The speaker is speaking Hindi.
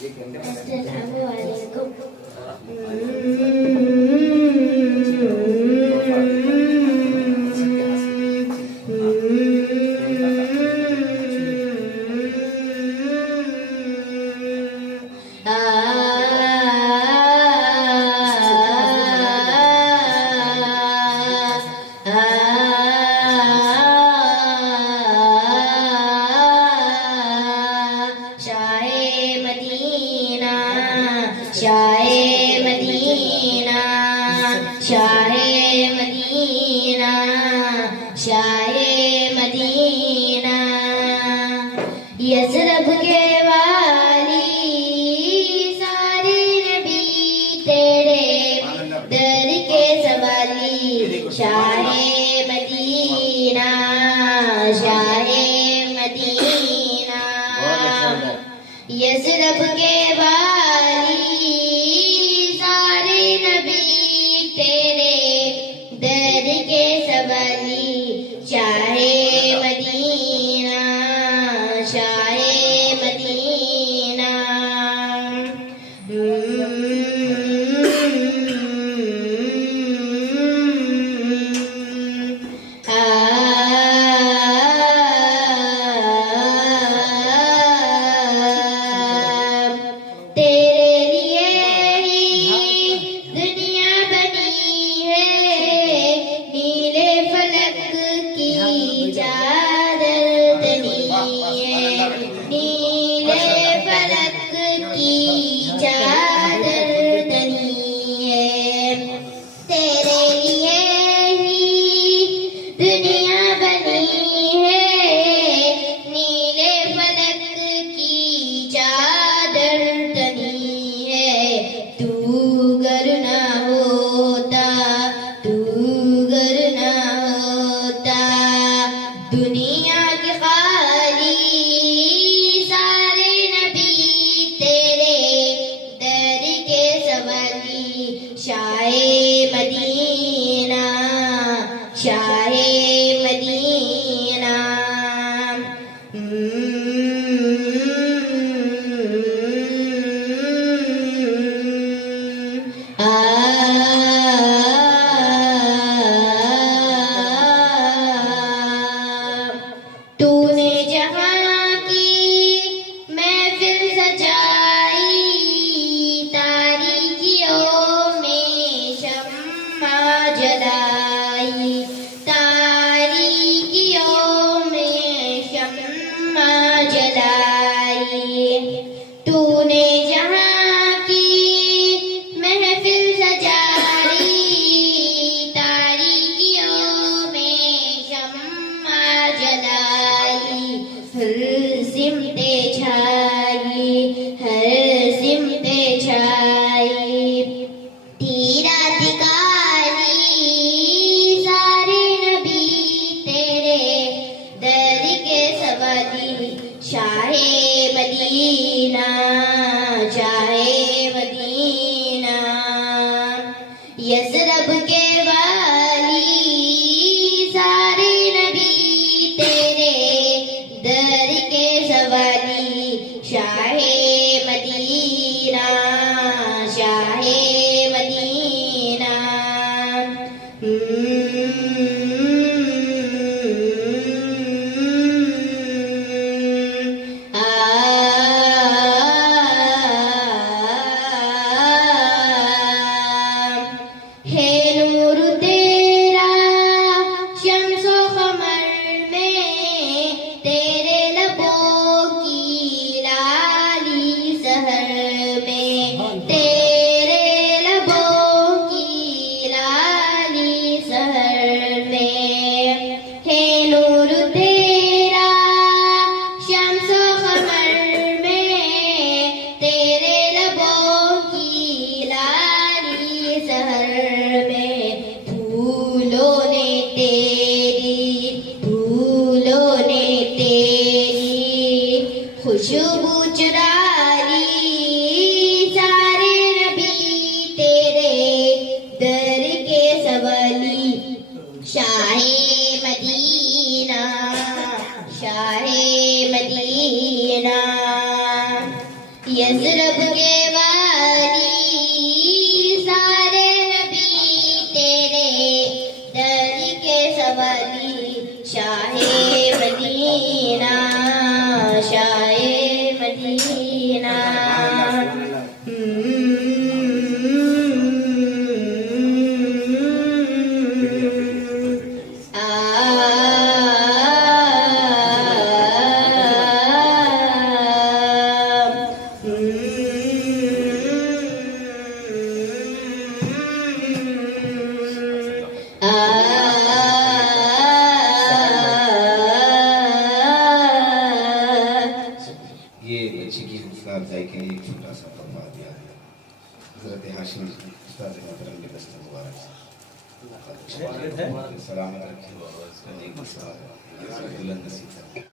Assalamualaikum. Shah Medina, Shah Medina, Shah Medina, यज़रब के वाली सारे नबी तेरे दर के सवाली, शाहे मदीना, शाहे मदीना, यज़रब के वाली सारे नबी तेरे दर के सवाली, शाहे मदीना, शाहे मदीना। दुनिया के खाली सारे नबी तेरे दर के सवाली, शाहे मदीना, शाहे मदीना। तूने जहाँ की महफिल सजाई, तारीकियों में शम्मा जलाई, तारीकियों में शम्मा जलाई। तूने जहाँ की महफिल सजाई, तारीकियों में शम्मा जलाई, हर सिमते छाई, हर सिमते छाई। तेरा दिगारी सारे नबी तेरे दर के सवाली, शाहे मदीना, शाहे मदीना, यज़रब के वाली सारे नबी तेरे दर के सवाली, शाहे मदीना, शाहे मदीना। आ यसरब के वाली सारे नबी तेरे दर के सवाली शाहे मदीना शाहे मदीना ये बच्ची की हौसला अफजाई के लिए एक छोटा सा तोहफा दिया है हजरत हाशिम उस्ताद मोहतरम के दस्तक मुबारक से सलामत रखें और बुलंद नसीब